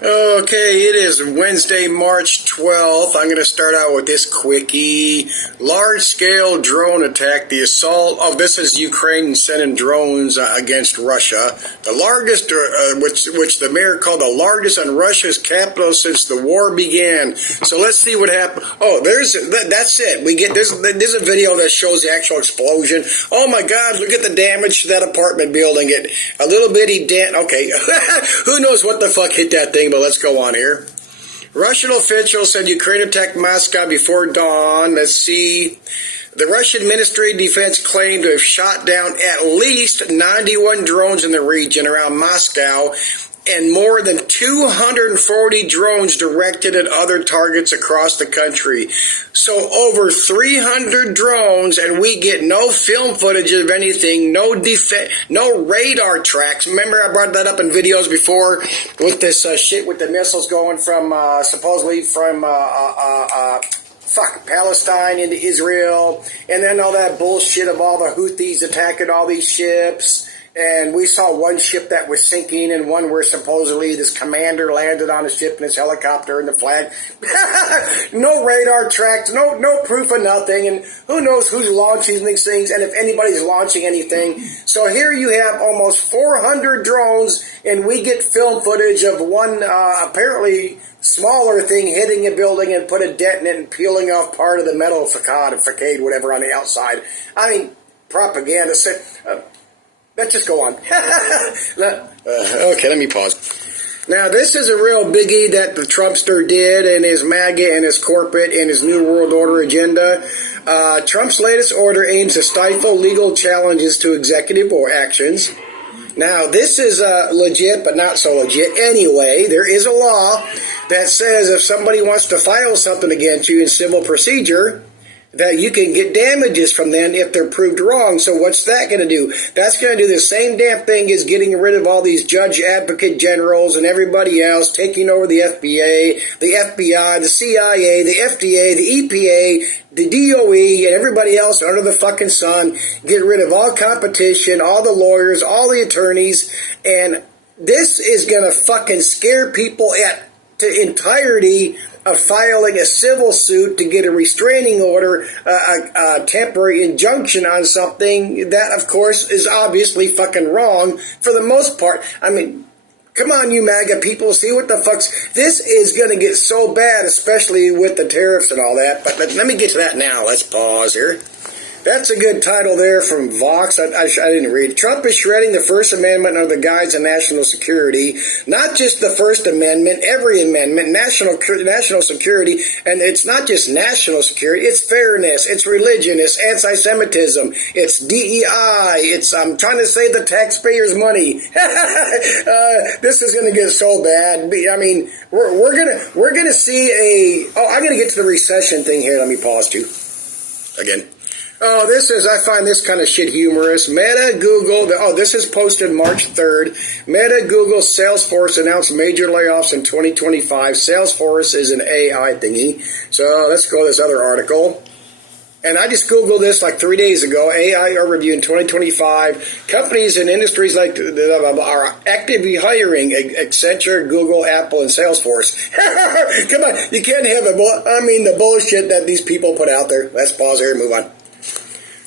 Okay, it is Wednesday, March 12th. I'm going to start out with this quickie. Large-scale drone attack, the assault. Oh, this is Ukraine sending drones against Russia. The largest, which the mayor called the largest on Russia's capital since the war began. So let's see what happened. Oh, that's it. We get there's a video that shows the actual explosion. Oh my God, look at the damage to that apartment building. A little bitty dent. Okay, who knows what the fuck hit that thing? But let's go on here. Russian officials said Ukraine attacked Moscow before dawn. Let's see. The Russian Ministry of Defense claimed to have shot down at least 91 drones in the region around Moscow and more than 240 drones directed at other targets across the country. So over 300 drones, and we get no film footage of anything, no radar tracks. Remember I brought that up in videos before with this shit with the missiles going from, supposedly from, Palestine into Israel, and then all that bullshit of all the Houthis attacking all these ships. And we saw one ship that was sinking and one where supposedly this commander landed on a ship in his helicopter and the flag. No radar tracks, no proof of nothing. And who knows who's launching these things and if anybody's launching anything. So here you have almost 400 drones and we get film footage of one apparently smaller thing hitting a building and put a dent in it and peeling off part of the metal facade, whatever, on the outside. I mean, propaganda. Let's just go on. Okay, let me pause. Now, this is a real biggie that the Trumpster did and his MAGA and his corporate and his New World Order agenda. Trump's latest order aims to stifle legal challenges to executive or actions. Now, this is legit, but not so legit. Anyway, there is a law that says if somebody wants to file something against you in civil procedure, that you can get damages from them if they're proved wrong. So what's that going to do? That's going to do the same damn thing as getting rid of all these judge advocate generals and everybody else, taking over the FBA, the FBI, the CIA, the FDA, the EPA, the DOE, and everybody else under the fucking sun. Get rid of all competition, all the lawyers, all the attorneys, and this is going to fucking scare people to entirety of filing a civil suit to get a restraining order, a temporary injunction on something that, of course, is obviously fucking wrong for the most part. I mean, come on, you MAGA people, see what the fuck's... This is going to get so bad, especially with the tariffs and all that. But let me get to that now. Let's pause here. That's a good title there from Vox. I didn't read. Trump is shredding the First Amendment under the guise of national security. Not just the First Amendment, every amendment, national security. And it's not just national security. It's fairness. It's religion. It's anti-Semitism. It's DEI. It's, I'm trying to save the taxpayers' money. This is going to get so bad. I mean, we're gonna see I'm going to get to the recession thing here. Let me pause too. Again. Oh, I find this kind of shit humorous. Meta, Google, this is posted March 3rd. Meta, Google, Salesforce announced major layoffs in 2025. Salesforce is an AI thingy. So let's go to this other article. And I just Googled this like 3 days ago. AI overview in 2025. Companies in industries like are actively hiring Accenture, Google, Apple, and Salesforce. Come on, you can't have the bullshit that these people put out there. Let's pause here and move on.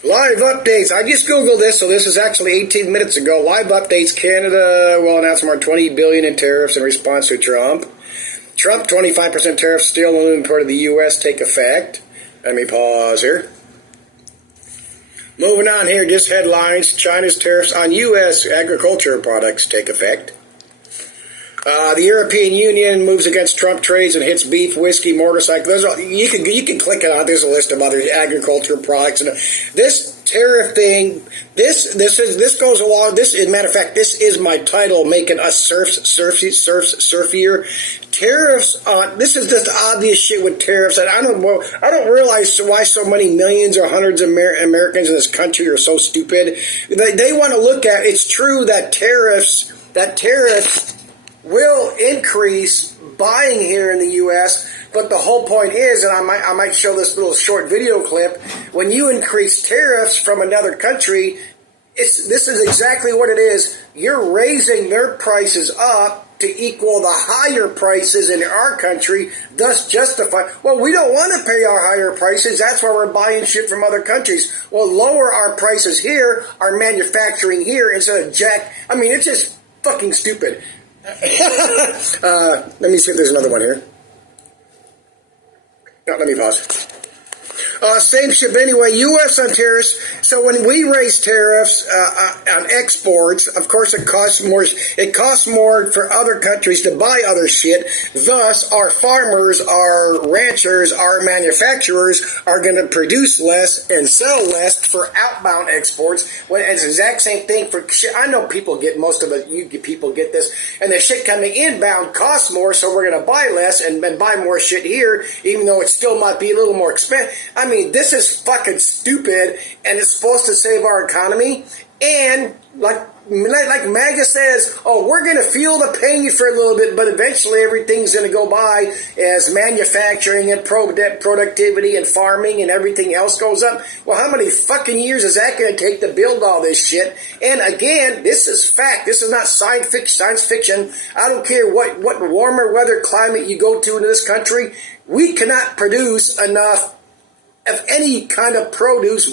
Live updates. I just Googled this, so this is actually 18 minutes ago. Live updates. Canada will announce more $20 billion in tariffs in response to Trump. Trump 25% tariffs steel and aluminum import of the U.S. take effect. Let me pause here. Moving on here, just headlines. China's tariffs on U.S. agriculture products take effect. The European Union moves against Trump trades and hits beef, whiskey, motorcycles. You can click it on. There's a list of other agricultural products. And this tariff thing, this goes along. This, as a matter of fact, this is my title, making us Serfier. Tariffs on, this is just obvious shit with tariffs. And I don't realize why so many millions or hundreds of Americans in this country are so stupid. They want to look at, it's true that tariffs will increase buying here in the U.S., but the whole point is, and I might show this little short video clip, when you increase tariffs from another country, this is exactly what it is. You're raising their prices up to equal the higher prices in our country, thus justify, well, we don't want to pay our higher prices, that's why we're buying shit from other countries. Well, lower our prices here, our manufacturing here, instead of I mean, it's just fucking stupid. Let me see if there's another one here. No, let me pause. Same shit. Anyway, U.S. on tariffs. So when we raise tariffs on exports, of course it costs more. It costs more for other countries to buy other shit. Thus, our farmers, our ranchers, our manufacturers are going to produce less and sell less for outbound exports. When it's the exact same thing for shit. I know people get most of it. People get this, and the shit coming inbound costs more, so we're going to buy less and buy more shit here, even though it still might be a little more expensive. I mean, this is fucking stupid, and it's supposed to save our economy. And like MAGA says, oh, we're going to feel the pain for a little bit, but eventually everything's going to go by as manufacturing and productivity and farming and everything else goes up. Well, how many fucking years is that going to take to build all this shit? And again, this is fact. This is not science fiction. I don't care what warmer weather climate you go to in this country. We cannot produce enough of any kind of produce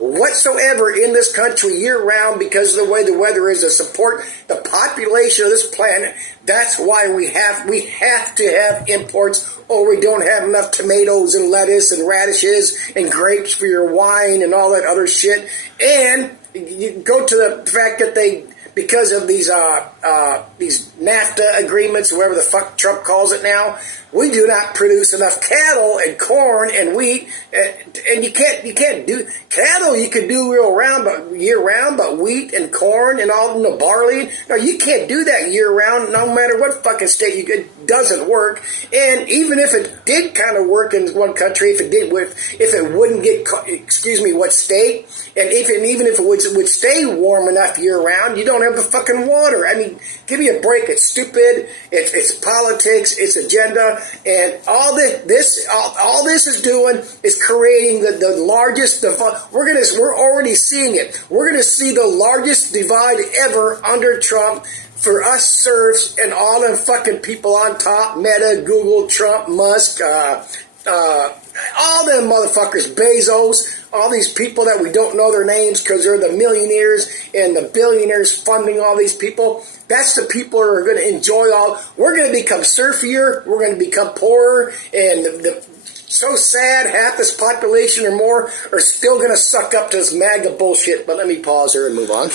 whatsoever in this country year-round because of the way the weather is to support the population of this planet. That's why we have to have imports, or we don't have enough tomatoes and lettuce and radishes and grapes for your wine and all that other shit. And you go to the fact that because of these NAFTA agreements, whatever the fuck Trump calls it now, we do not produce enough cattle and corn and wheat, and you can't do cattle. You can do year round, but wheat and corn and all the barley. No, you can't do that year round. No matter what fucking state it doesn't work. And even if it did kind of work in one country, if it wouldn't get, what state, and even if it would stay warm enough year round, you don't have the fucking water. I mean, give me a break. It's stupid. It's politics. It's agenda. And all this is doing is creating the largest divide. We're already seeing it. We're going to see the largest divide ever under Trump for us serfs and all them fucking people on top. Meta, Google, Trump, Musk, all them motherfuckers, Bezos, all these people that we don't know their names because they're the millionaires and the billionaires funding all these people. That's the people who are going to enjoy all. We're going to become Serfier. We're going to become poorer. And so sad, half this population or more are still going to suck up to this MAGA bullshit. But let me pause here and move on.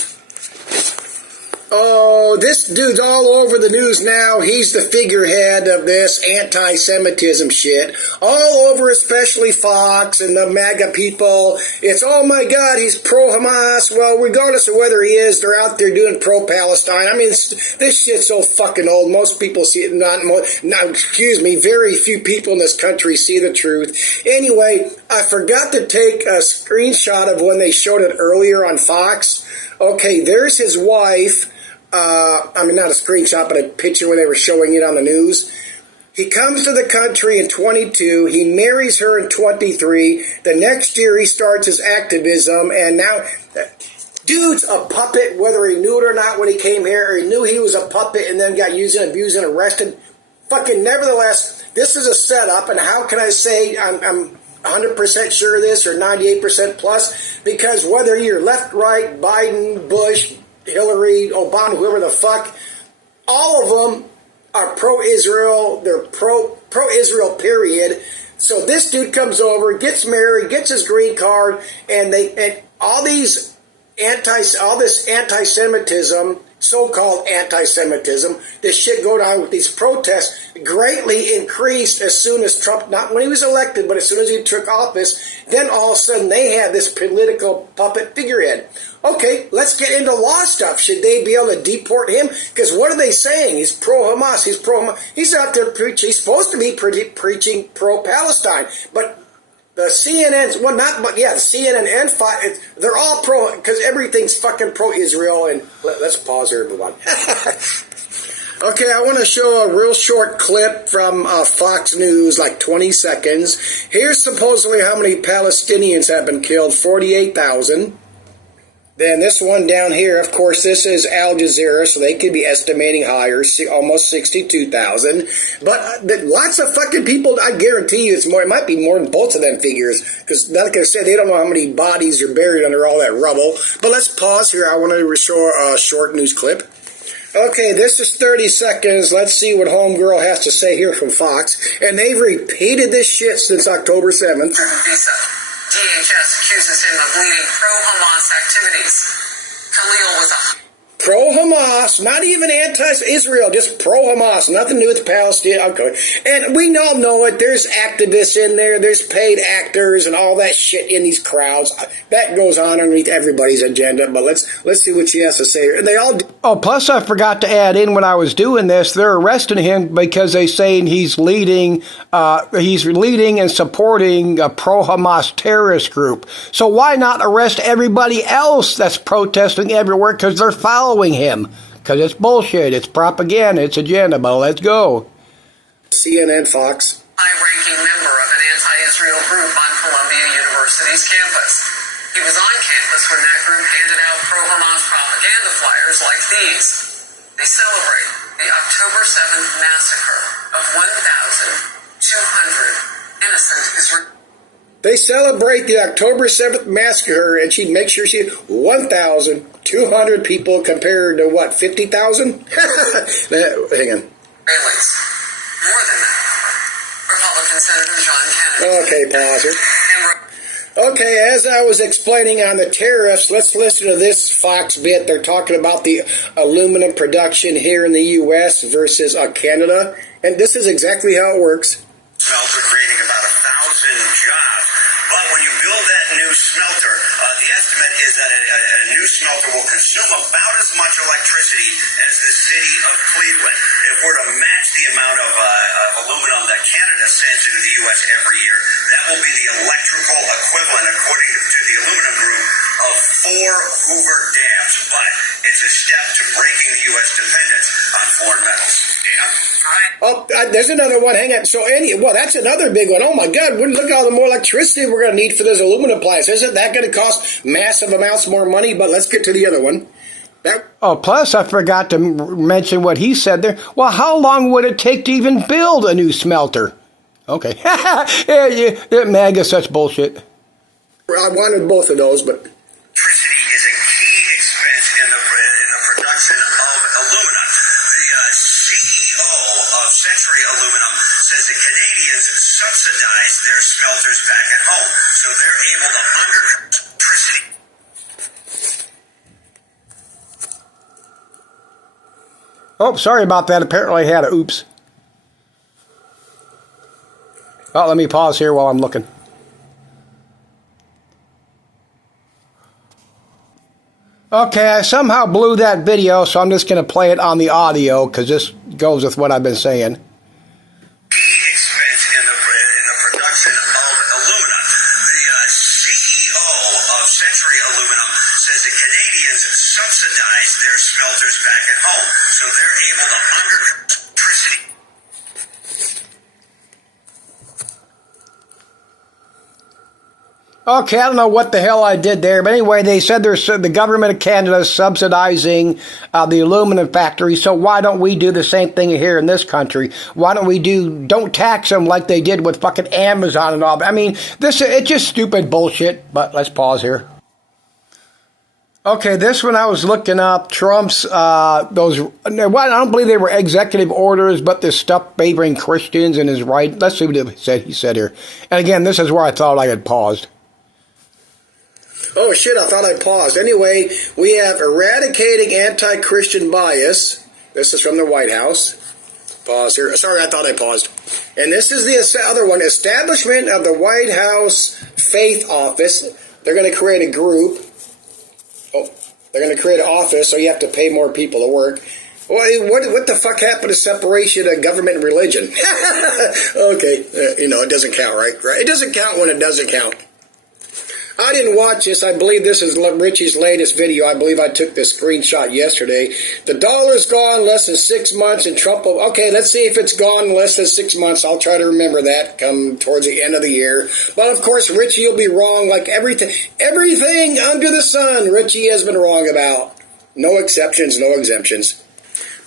Oh, this dude's all over the news now. He's the figurehead of this anti-Semitism shit. All over, especially Fox and the MAGA people. It's, oh my God, he's pro-Hamas. Well, regardless of whether he is, they're out there doing pro-Palestine. I mean, this shit's so fucking old. Most people see it, very few people in this country see the truth. Anyway, I forgot to take a screenshot of when they showed it earlier on Fox. Okay, there's his wife. Not a screenshot, but a picture when they were showing it on the news. He comes to the country in 22. He marries her in 23. The next year he starts his activism, and now dude's a puppet, whether he knew it or not when he came here, or he knew he was a puppet and then got used and abused and arrested. Fucking nevertheless, this is a setup, and how can I say I'm 100% sure of this or 98% plus? Because whether you're left, right, Biden, Bush, Hillary, Obama, whoever the fuck, all of them are pro-Israel. They're pro-Israel, period. So this dude comes over, gets married, gets his green card, and all this anti-Semitism, so-called anti-Semitism, this shit going on with these protests greatly increased as soon as Trump, not when he was elected, but as soon as he took office, then all of a sudden they had this political puppet figurehead. Okay, let's get into law stuff. Should they be able to deport him? Because what are they saying? He's pro-Hamas. He's out there preaching. He's supposed to be preaching pro-Palestine. But the CNN, the CNN and Fox, they're all pro, because everything's fucking pro-Israel. And let's pause here and move on. Okay, I want to show a real short clip from Fox News, like 20 seconds. Here's supposedly how many Palestinians have been killed, 48,000. Then this one down here, of course, this is Al Jazeera, so they could be estimating higher, almost 62,000. But lots of fucking people, I guarantee you it's more, it might be more than both of them figures, because like I said, they don't know how many bodies are buried under all that rubble. But let's pause here. I want to show a short news clip. Okay, this is 30 seconds. Let's see what Homegirl has to say here from Fox. And they've repeated this shit since October 7th. DHS accuses him of leading pro-Hamas activities. Khalil was a pro-Hamas, not even anti-Israel, just pro-Hamas, nothing to do with Palestine. Okay. And we all know it. There's activists in there. There's paid actors and all that shit in these crowds. That goes on underneath everybody's agenda. But let's see what she has to say. And they all. Oh, plus I forgot to add in when I was doing this, they're arresting him because they saying he's leading and supporting a pro-Hamas terrorist group. So why not arrest everybody else that's protesting everywhere? Because they're following him, because it's bullshit, it's propaganda, it's agenda. But let's go. CNN, Fox. High-ranking member of an anti-Israel group on Columbia University's campus. He was on campus when that group handed out pro-Hamas propaganda flyers like these. They celebrate the October 7th massacre of 1,200 innocent Israelis. They celebrate the October 7th massacre, and she'd make sure she 1,200 people compared to what, 50,000? Hang on. More than that. Republican Senator John Kennedy. Okay, pause here. Okay, as I was explaining on the tariffs, let's listen to this Fox bit. They're talking about the aluminum production here in the U.S. versus Canada, and this is exactly how it works. Smelter creating about 1,000 jobs. But when you build that new smelter, the estimate is that a new smelter will consume about as much electricity as the city of Cleveland. If we're to match the amount of aluminum that Canada sends into the U.S. every year, that will be the electrical equivalent, according to the aluminum group, of 4 Hoover dams. But it's a step to breaking the U.S. dependence on foreign metals. Dana? Oh, there's another one. Hang on. Well, that's another big one. Oh my God! Look at all the more electricity we're going to need for those aluminum plants. Isn't that going to cost massive amounts more money? But let's get to the other one. Plus I forgot to mention what he said there. Well, how long would it take to even build a new smelter? Okay. Yeah, MAGA such bullshit. I wanted both of those, but. Electricity is a key expense in the production of aluminum. The CEO of Century Aluminum says the Canadians subsidize their smelters back at home, so they're able to undercut electricity. Oh, sorry about that. Apparently I had a oops. Oh, let me pause here while I'm looking. Okay, I somehow blew that video, so I'm just going to play it on the audio, because this goes with what I've been saying. Key expense in the production of aluminum. The CEO of Century Aluminum says the Canadians subsidize their smelters back at home, so they're able to undercut electricity. Okay, I don't know what the hell I did there, but anyway, they said the government of Canada is subsidizing the aluminum factory, so why don't we do the same thing here in this country? Why don't tax them like they did with fucking Amazon and all that? I mean, it's just stupid bullshit, but let's pause here. Okay, this one I was looking up, Trump's, I don't believe they were executive orders, but this stuff favoring Christians and his right. Let's see what he said here. And again, this is where I thought I had paused. Oh shit, I thought I paused. Anyway, we have eradicating anti-Christian bias. This is from the White House. Pause here. Sorry, I thought I paused. And this is the other one. Establishment of the White House Faith Office. They're going to create a group. Oh, they're going to create an office, so you have to pay more people to work. Well, what the fuck happened to separation of government and religion? Okay, it doesn't count, right? It doesn't count when it doesn't count. I didn't watch this. I believe this is Richie's latest video. I believe I took this screenshot yesterday. The dollar's gone less than 6 months, and Trump will... Okay, let's see if it's gone in less than 6 months. I'll try to remember that come towards the end of the year. But, of course, Richie will be wrong like everything. Everything under the sun Richie has been wrong about. No exceptions, no exemptions.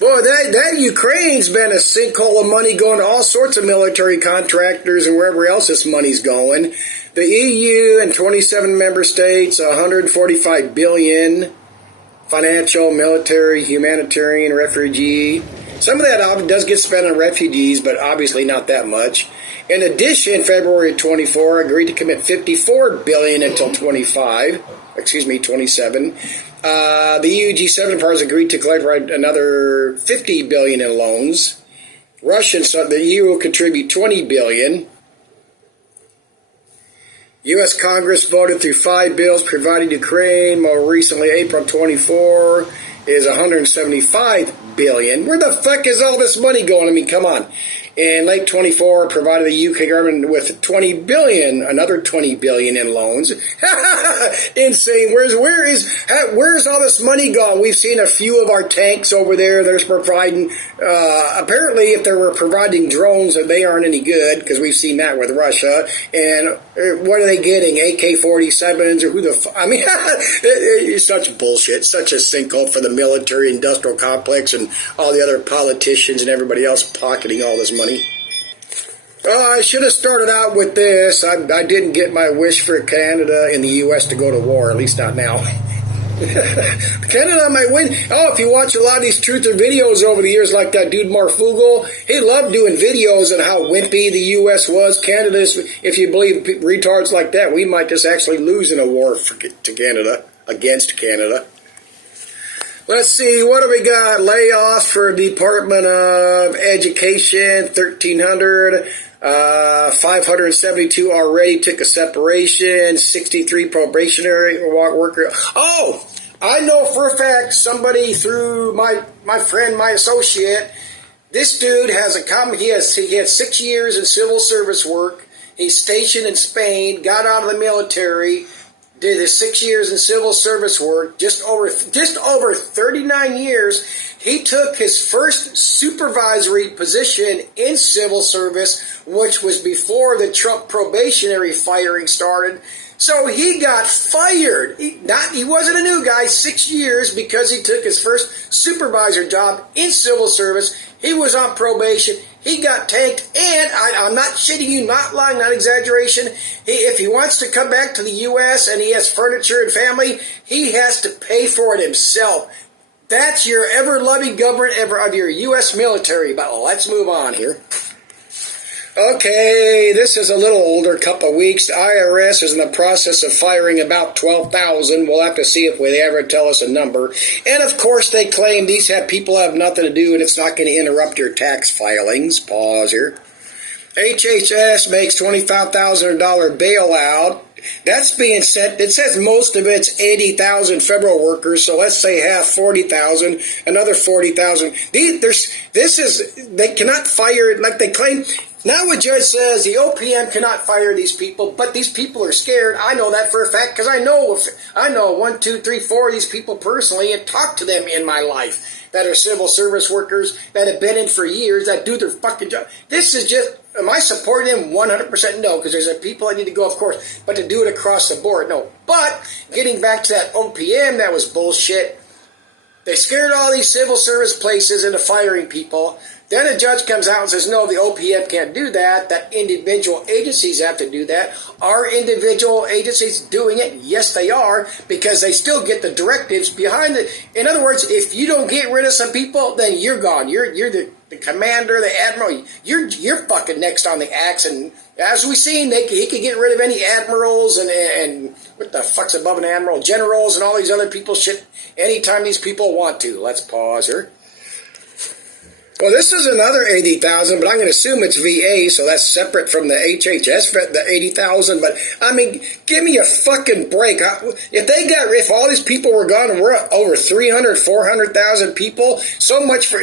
Boy, that Ukraine's been a sinkhole of money going to all sorts of military contractors and wherever else this money's going. The EU and 27 member states, 145 billion financial, military, humanitarian, refugee. Some of that does get spent on refugees, but obviously not that much. In addition, February 24 agreed to commit 54 billion until 27. The EU G7 powers agreed to collect another 50 billion in loans. The EU will contribute 20 billion. U.S. Congress voted through 5 bills providing Ukraine. More recently, April 24 is 175 billion. Where the fuck is all this money going? I mean, come on. In late 24, provided the UK government with 20 billion, another 20 billion in loans. Insane. Where's all this money gone? We've seen a few of our tanks over there. They're providing, apparently if they were providing drones, they aren't any good, because we've seen that with Russia. And what are they getting? AK-47s or who the fuck? I mean, it's such bullshit. Such a sinkhole for the military industrial complex and all the other politicians and everybody else pocketing all this money. I should have started out with this. I didn't get my wish for Canada and the U.S. to go to war, at least not now. Canada might win. Oh, if you watch a lot of these truther videos over the years, like that dude Marfugel, he loved doing videos on how wimpy the U.S. was. Canada, if you believe retards like that, we might just actually lose in a war to Canada, against Canada. Let's see, what do we got? Layoffs for Department of Education, 1,300. 572 already took a separation. 63 probationary worker. Oh, I know for a fact somebody through my friend, my associate. This dude has he had 6 years in civil service work. He's stationed in Spain. Got out of the military. Did his 6 years in civil service work, just over 39 years. He took his first supervisory position in civil service, which was before the Trump probationary firing started. So he got fired. He wasn't a new guy, 6 years, because he took his first supervisor job in civil service. He was on probation. He got tanked, and I'm not shitting you, not lying, not exaggeration. If he wants to come back to the U.S. and he has furniture and family, he has to pay for it himself. That's your ever-loving government of your U.S. military. But let's move on here. Okay, this is a little older, couple of weeks. The IRS is in the process of firing about 12,000. We'll have to see if they ever tell us a number. And, of course, they claim these people have nothing to do and it's not going to interrupt your tax filings. Pause here. HHS makes $25,000 bailout. That's being sent. It says most of it's 80,000 federal workers, so let's say half, 40,000, another 40,000. They cannot fire, like they claim. Now a judge says the OPM cannot fire these people, but these people are scared. I know that for a fact because I know 1, 2, 3, 4 of these people personally and talked to them in my life that are civil service workers that have been in for years that do their fucking job. This is just, am I supporting them? 100% no, because there's people I need to go, of course, but to do it across the board, no. But getting back to that OPM, that was bullshit. They scared all these civil service places into firing people. Then a judge comes out and says, no, the OPM can't do that, that individual agencies have to do that. Are individual agencies doing it? Yes, they are, because they still get the directives behind it. In other words, if you don't get rid of some people, then you're gone. You're the commander, the admiral. You're fucking next on the axe. And as we've seen, he could get rid of any admirals and what the fuck's above an admiral, generals and all these other people shit anytime these people want to. Let's pause here. Well, this is another 80,000, but I'm going to assume it's VA, so that's separate from the HHS, the 80,000. But, I mean, give me a fucking break. If all these people were gone and we're over 300, 400,000 people, so much for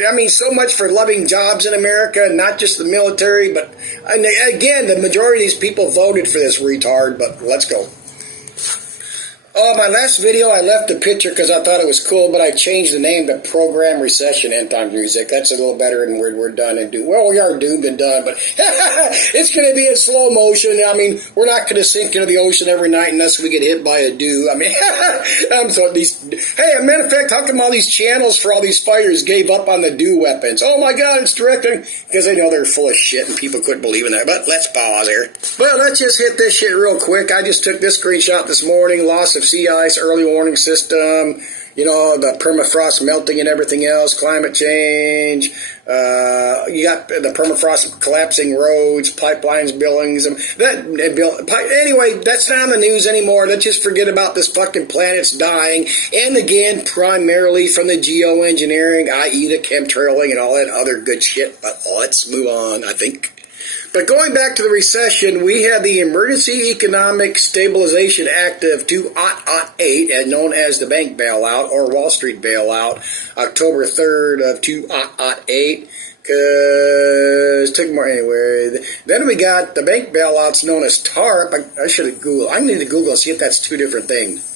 loving jobs in America, not just the military. But, and again, the majority of these people voted for this retard, but let's go. Oh, my last video, I left the picture because I thought it was cool, but I changed the name to Program Recession End Time Music. That's a little better than we're done and doomed. Well, we are doomed and done, but it's going to be in slow motion. I mean, we're not going to sink into the ocean every night unless we get hit by a dew. I mean, hey, a matter of fact, how come all these channels for all these fighters gave up on the dew weapons? Oh my God, it's directing, because they know they're full of shit and people couldn't believe in that. But let's pause here. Well, let's just hit this shit real quick. I just took this screenshot this morning. Loss of sea ice, early warning system, you know, the permafrost melting and everything else, climate change, you got the permafrost collapsing roads, pipelines, buildings, anyway, that's not on the news anymore. Let's just forget about this fucking planet's dying, and again, primarily from the geoengineering, i.e. the chemtrailing and all that other good shit, but let's move on, I think. But going back to the recession, we had the Emergency Economic Stabilization Act of 2008, and known as the bank bailout or Wall Street bailout, October 3rd of 2008. Because took more anyway. Then we got the bank bailouts known as TARP. I should have Googled. I need to Google and see if that's two different things.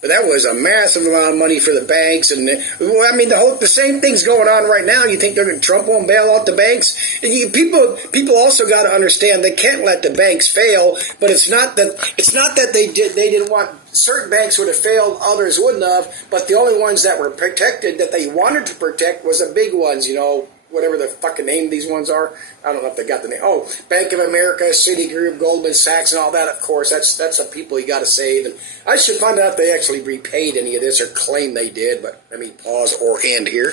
But that was a massive amount of money for the banks, and I mean the same thing's going on right now. You think Trump won't bail out the banks? People also got to understand they can't let the banks fail. But it's not that they didn't want. Certain banks would have failed, others wouldn't have. But the only ones that were protected that they wanted to protect was the big ones. You know, whatever the fucking name these ones are. I don't know if they got the name. Oh, Bank of America, Citigroup, Goldman Sachs, and all that. Of course, that's the people you got to save. And I should find out if they actually repaid any of this or claim they did. But let me pause or end here.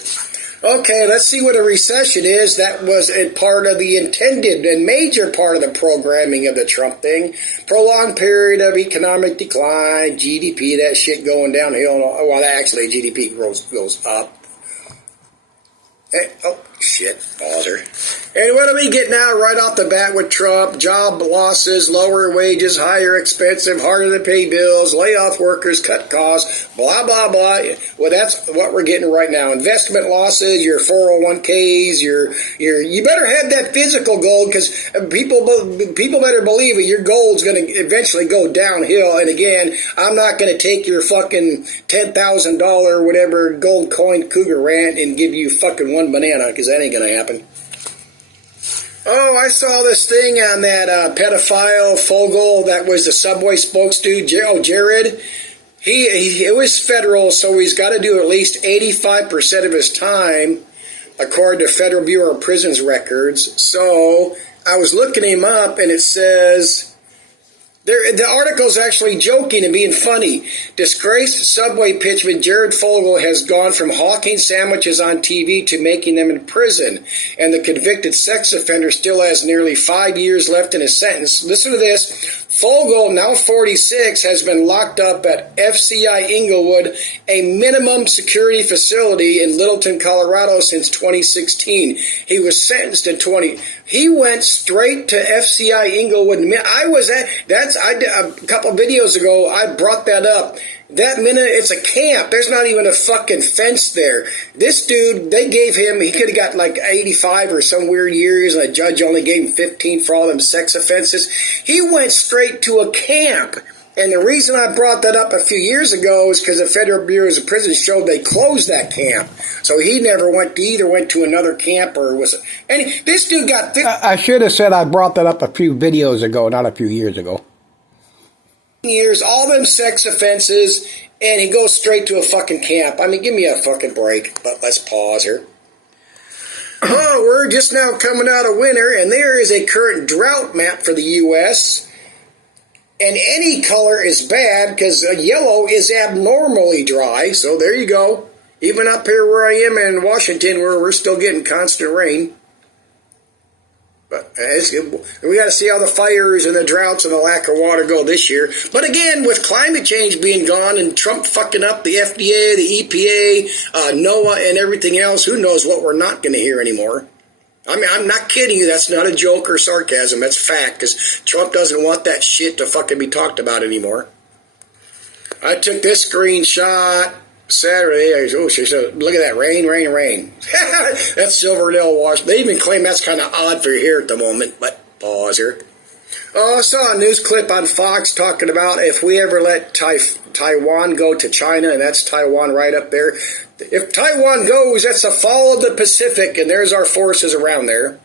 Okay, let's see what a recession is. That was a part of the intended and major part of the programming of the Trump thing. Prolonged period of economic decline, GDP, that shit going downhill. Well, actually, GDP goes up. Oh, shit, pause her. And what are we getting out right off the bat with Trump? Job losses, lower wages, higher expensive, harder to pay bills, lay off workers, cut costs, blah, blah, blah. Well, that's what we're getting right now. Investment losses, your 401ks, you better have that physical gold, because people better believe it. Your gold's going to eventually go downhill. And again, I'm not going to take your fucking $10,000 whatever gold coin cougar rant and give you fucking one banana, because that ain't going to happen. Oh, I saw this thing on that pedophile Fogel that was the Subway spokesdude, Jared. It was federal, so he's got to do at least 85% of his time, according to Federal Bureau of Prisons records. So I was looking him up, and it says... The article's actually joking and being funny. Disgraced Subway pitchman Jared Fogle has gone from hawking sandwiches on TV to making them in prison. And the convicted sex offender still has nearly 5 years left in his sentence. Listen to this. Fogle, now 46, has been locked up at FCI Inglewood, a minimum security facility in Littleton, Colorado, since 2016. He was sentenced in He went straight to FCI Inglewood. I did a couple of videos ago, I brought that up. That minute, it's a camp. There's not even a fucking fence there. This dude, they gave him, he could have got like 85 or some weird years, and the judge only gave him 15 for all them sex offenses. He went straight to a camp. And the reason I brought that up a few years ago is because the Federal Bureau of Prisons showed they closed that camp. So he never went to another camp or was... And this dude got... I should have said I brought that up a few videos ago, not a few years ago. Years, all them sex offenses, and he goes straight to a fucking camp. I mean, give me a fucking break. But let's pause here. Oh, we're just now coming out of winter, and there is a current drought map for the U.S., and any color is bad because yellow is abnormally dry. So there you go. Even up here where I am in Washington, where we're still getting constant rain. But we got to see how the fires and the droughts and the lack of water go this year. But again, with climate change being gone and Trump fucking up the FDA, the EPA, NOAA, and everything else, who knows what we're not going to hear anymore. I mean, I'm not kidding you. That's not a joke or sarcasm. That's fact, because Trump doesn't want that shit to fucking be talked about anymore. I took this screenshot Saturday. Oh, look at that. Rain. That's Silverdale, Washington. They even claim that's kind of odd for here at the moment, but pause here. Oh, I saw a news clip on Fox talking about if we ever let Taiwan go to China, and that's Taiwan right up there. If Taiwan goes, that's the fall of the Pacific, and there's our forces around there.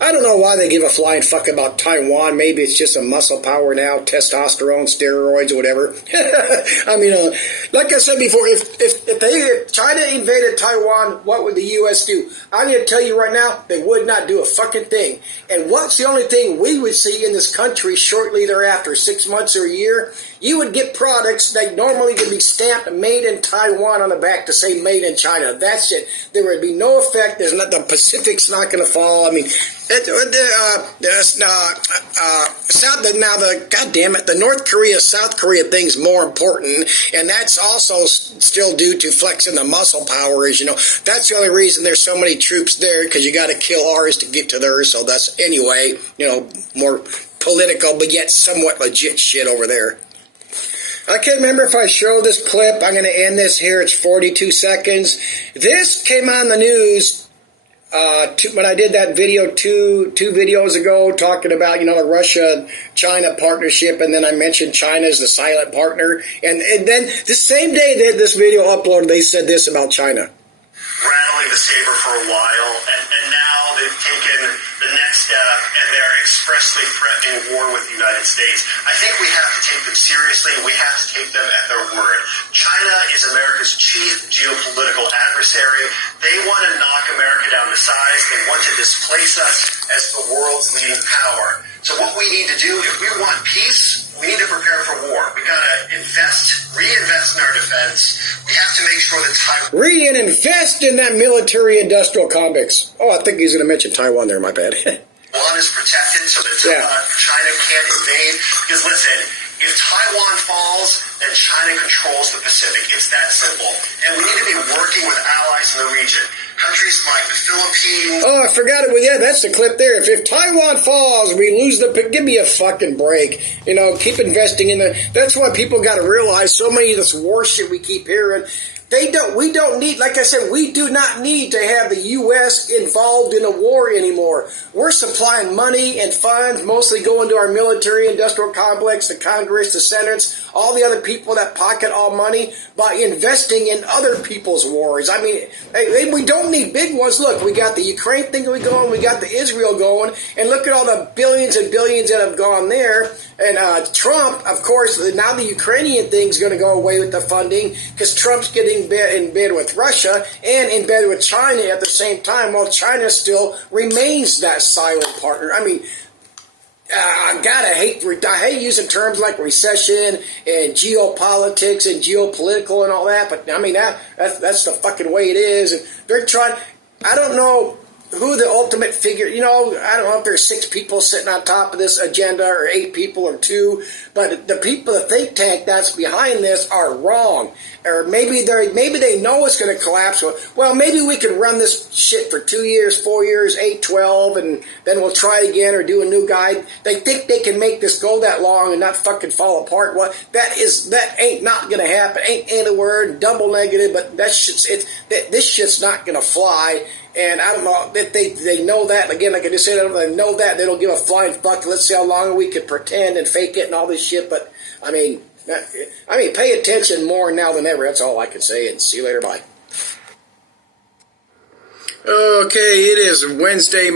I don't know why they give a flying fuck about Taiwan. Maybe it's just a muscle power now, testosterone, steroids, or whatever. I mean, like I said before, if China invaded Taiwan, what would the U.S. do? I'm going to tell you right now, they would not do a fucking thing. And what's the only thing we would see in this country shortly thereafter, 6 months or a year? You would get products that normally would be stamped made in Taiwan on the back to say made in China. That's it. There would be no effect. The Pacific's not going to fall. I mean, the North Korea, South Korea thing's more important, and that's also still due to flexing the muscle power. As you know, that's the only reason there's so many troops there, because you got to kill ours to get to theirs. So that's anyway, more political, but yet somewhat legit shit over there. I can't remember if I showed this clip. I'm going to end this here. It's 42 seconds. This came on the news when I did that video two videos ago talking about, the Russia-China partnership, and then I mentioned China as the silent partner. And then the same day that this video uploaded, they said this about China. Rattling the saber for a while, and now they've taken the next step, and they're expressly threatening war with the United States. I think we have to take them seriously. We have to take them at their word. China is America's chief geopolitical adversary. They want to knock America down to size. They want to displace us as the world's leading power. So what we need to do, if we want peace, we need to prepare for war. We got to reinvest in our defense. We have to make sure that Taiwan... Invest in that military-industrial complex. Oh, I think he's going to mention Taiwan there, my bad. One is protected so that China can't invade. Because listen, if Taiwan falls, then China controls the Pacific. It's that simple. And we need to be working with allies in the region. Countries like the Philippines. Oh, I forgot it. Well, yeah, that's the clip there. If Taiwan falls, we lose give me a fucking break. Keep investing in that's why people got to realize so many of this war shit we keep hearing. We don't need, like I said, we do not need to have the U.S. involved in a war anymore. We're supplying money and funds, mostly going to our military-industrial complex, the Congress, the Senate, all the other people that pocket all money by investing in other people's wars. I mean, we don't need big ones. Look, we got the Ukraine thing going, we got the Israel going, and look at all the billions and billions that have gone there. And Trump, of course, now the Ukrainian thing's going to go away with the funding because Trump's getting in bed with Russia and in bed with China at the same time, while China still remains that silent partner. I mean, I hate using terms like recession and geopolitics and geopolitical and all that, but I mean, that's the fucking way it is. And they're trying, I don't know who the ultimate figure, I don't know if there's 6 people sitting on top of this agenda or 8 people or 2, but the people, the think tank that's behind this are wrong. Or maybe they know it's going to collapse. Well, maybe we can run this shit for 2 years, 4 years, 8, 12, and then we'll try it again or do a new guide. They think they can make this go that long and not fucking fall apart. Well, that ain't not going to happen. Ain't a word, double negative, but this shit's not going to fly. And I don't know if they know that. Again, like I just said, they know that. They don't give a flying fuck. Let's see how long we can pretend and fake it and all this shit. But, I mean, pay attention more now than ever. That's all I can say. And see you later. Bye. Okay, it is Wednesday.